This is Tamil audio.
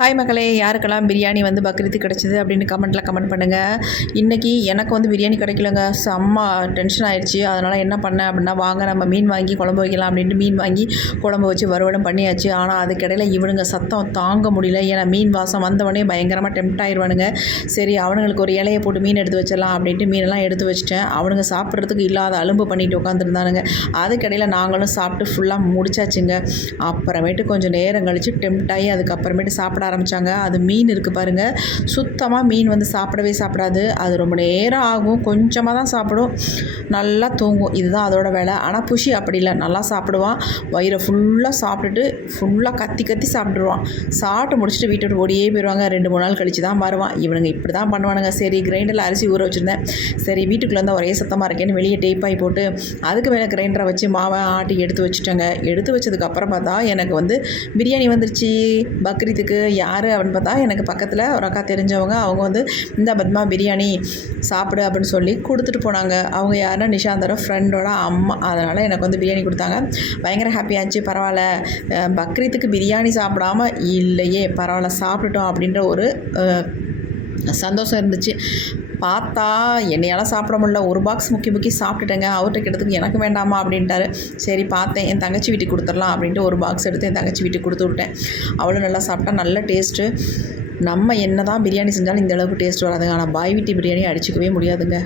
ஹாய் மக்களே, யாருக்கெல்லாம் பிரியாணி வந்து பக்ரீத்துக்கு கிடச்சிது அப்படின்னு கமெண்ட் பண்ணுங்கள். இன்றைக்கி எனக்கு வந்து பிரியாணி கிடைக்கலங்க. செம்ம டென்ஷன் ஆயிடுச்சு. அதனால் என்ன பண்ணேன் அப்படின்னா, வாங்க நம்ம மீன் வாங்கி குழம்பு வைக்கலாம் அப்படின்ட்டு மீன் வாங்கி குழம்பு வச்சு வறுவலும் பண்ணியாச்சு. ஆனால் அதுக்கிடையில் இவனுங்க சத்தம் தாங்க முடியல. ஏன்னா மீன் வாசம் வந்தவொடனே பயங்கரமாக டெம்ப்ட் ஆயிடுவானுங்க. சரி, அவனுங்களுக்கு ஒரு இலையை போட்டு மீன் எடுத்து வச்சிடலாம் அப்படின்ட்டு மீனெல்லாம் எடுத்து வச்சிட்டேன். அவனுங்க சாப்பிட்றதுக்கு இல்லாத அலும்பு பண்ணிட்டு உட்காந்துருந்தானுங்க. அதுக்கிடையில் நாங்களும் சாப்பிட்டு ஃபுல்லாக முடிச்சாச்சுங்க. அப்புறமேட்டு கொஞ்சம் நேரம் கழித்து டெம்ப்ட் ஆகி அதுக்கப்புறமேட்டு சாப்பிட ஆரம்பித்தாங்க. அது மீன் இருக்குது பாருங்கள், சுத்தமாக மீன் வந்து சாப்பிடாது. அது ரொம்ப நேரம் ஆகும், கொஞ்சமாக தான் சாப்பிடும், நல்லா தூங்கும். இதுதான் அதோட வேலை. ஆனால் புஷி அப்படி இல்லை, நல்லா சாப்பிடுவான். வயிறை ஃபுல்லாக சாப்பிட்டுட்டு ஃபுல்லாக கத்தி சாப்பிட்ருவான். சாப்பிட்டு முடிச்சுட்டு வீட்டை விட்டு ஓடியே போயிடுவாங்க. 2-3 நாள் கழித்து தான் வருவான். இவனுங்க இப்படி தான் பண்ணுவானுங்க. சரி, கிரைண்டரில் அரிசி ஊற வச்சுருந்தேன். சரி, வீட்டுக்குள்ளே இருந்தால் ஒரே சத்தமாக இருக்கேன்னு வெளியே டேப்பாகி போட்டு அதுக்கு மேலே கிரைண்டரை வச்சு மாவை ஆட்டி எடுத்து வச்சுட்டேங்க. எடுத்து வச்சதுக்கப்புறம் பார்த்தா எனக்கு வந்து பிரியாணி வந்துருச்சு பக்ரீத்துக்கு. யார் அப்படின்னு பார்த்தா, எனக்கு பக்கத்தில் ஒரு அக்கா தெரிஞ்சவங்க. அவங்க வந்து இந்த பத்மா பிரியாணி சாப்பிடு அப்படின்னு சொல்லி கொடுத்துட்டு போனாங்க. அவங்க யாருன்னா நிஷாந்தோட ஃப்ரெண்டோட அம்மா. அதனால் எனக்கு வந்து பிரியாணி கொடுத்தாங்க. பயங்கர ஹாப்பியாச்சு. பரவாயில்ல, பக்ரீத்துக்கு பிரியாணி சாப்பிடாம இல்லையே, பரவாயில்ல சாப்பிட்டுட்டோம் அப்படின்ற ஒரு சந்தோஷம் இருந்துச்சு. பார்த்தா என்னையால் சாப்பிட முடியல. ஒரு பாக்ஸ் முக்கி சாப்பிட்டுட்டேங்க. அவர்கிட்ட கிட்டத்துக்கு எனக்கு வேண்டாமா அப்படின்ட்டாரு. சரி, பார்த்தேன் என் தங்கச்சி வீட்டுக்கு கொடுத்துடலாம் அப்படின்ட்டு ஒரு பாக்ஸ் எடுத்து என் தங்கச்சி வீட்டுக்கு கொடுத்து விட்டேன். அவ்வளோ நல்லா சாப்பிட்டா, நல்ல டேஸ்ட்டு. நம்ம என்ன தான் பிரியாணி செஞ்சாலும் இந்த அளவுக்கு டேஸ்ட் வராதுங்க. ஆனால் பாய் வீட்டு பிரியாணி அடிச்சிக்கவே முடியாதுங்க.